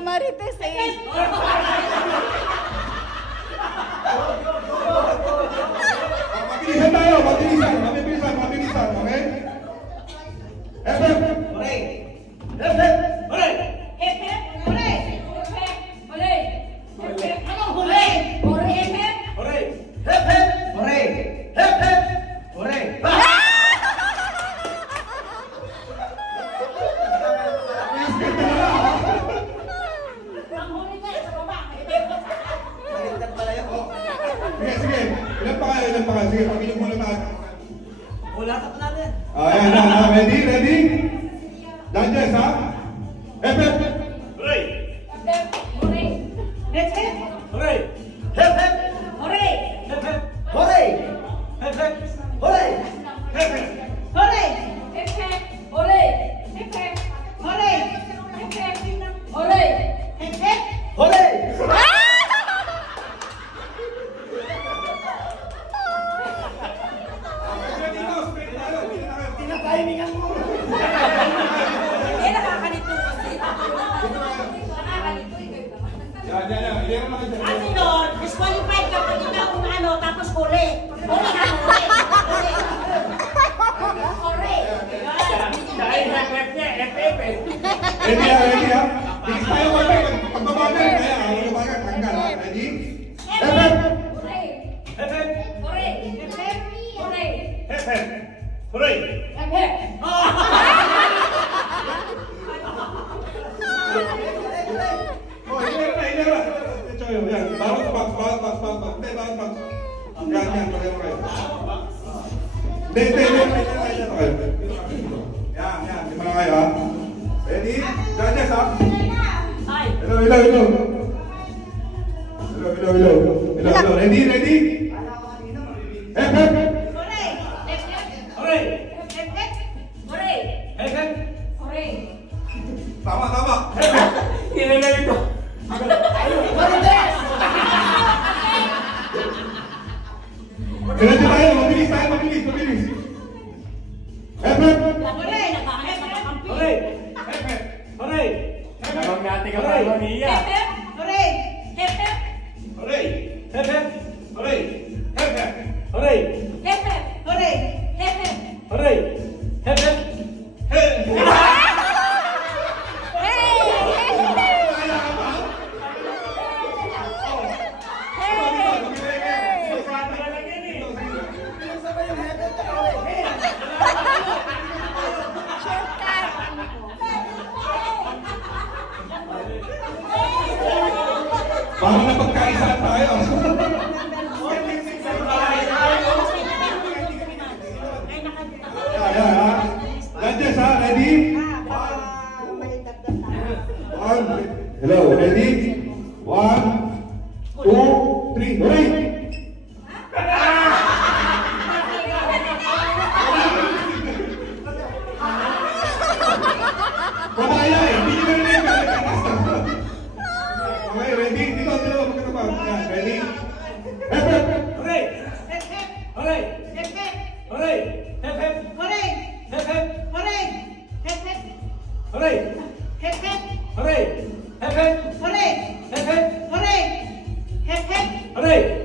Marites eh. Mabilisan tayo, mabilisan, okay? Hep, hooray! Hep, hep, hooray! Hep, hep, hooray! Hep, hep, hooray! Hep, hep, anong hooray? Hooray, hep, hep! Hooray! Hep, hep, hooray! Hep, hep, hooray! Sige. Ilan pa kayo? Sige, pagilog muna tayo. Wala ka pa natin. Ayan na. Ready? Judges, ha? Hep, hep. Hooray! Hep, hep, hooray! Hep, hep! Hooray! Hep, hep. Hooray! Hep, hep. Hooray! Hep, hep. Hooray! Hep, hep. Hooray! Hep, hep, hooray! Hep, hep, hooray! Hep, hep, hooray! Hep, hep, Hooray! Tinatimingan mo. eh, nakakalito kasi. Nakakalito eh, kayo naman. Yan. Ano yun? Disqualified kapag ikaw umano, tapos huli. Huli ka, huli. Huli. Dahil hep niya, hep eh. Ready, ha? Bilis tayo, pagbabagal. Kaya, pagbabagal, tanggal, ha? Ready? Hep, hep. Hooray! Hep, hep. Hooray! Hep, hep, hooray! Hep, hep. Hooray! Hep, hep! Oh, hindi na. Choyo, yan. Bawat box. Hindi, bawat box. Yan, pareho kayo. Hindi. Yan. Lima na kayo, ha? Ready? Judges, ha? Ay! Hello. Ready? Hep, hep. Hooray! Hep, hep! Hooray! Hep, hep! Hooray! Hep, hep. Hooray! Tama. Hep, hep. Kinalalit ko. Marites! Diretso tayo, mabilis. Hep, hep. Hooray! Nakakampi! Hooray! Hep, hep. Hooray! Nabang natin ka pa, Mania. Hep, hep! Hooray! Hep, hep! Hooray! Hep, hep. Hooray! Hep, hep. Hooray! Hep, hep! Hooray! Hep, hep! Hooray! Hep, hep. Parang napagkaisa tayo. Judges, ha? Ready? Hello, ready? 1, 2, 3, hooray! Babaya eh, hindi nyo narinig ka. Okay, ready? Dito, magkatapat. Ready? Hep, hep! Hooray! Hep, hep! Hooray! Hep, hep! Hooray! Hep, hep! Hooray! Hep, hep! Hooray! Hep, hep! Hooray! Hep, hep! Hooray! Hep, hep! Hooray! Hep, hep! Hooray! Hep, hep! Hooray!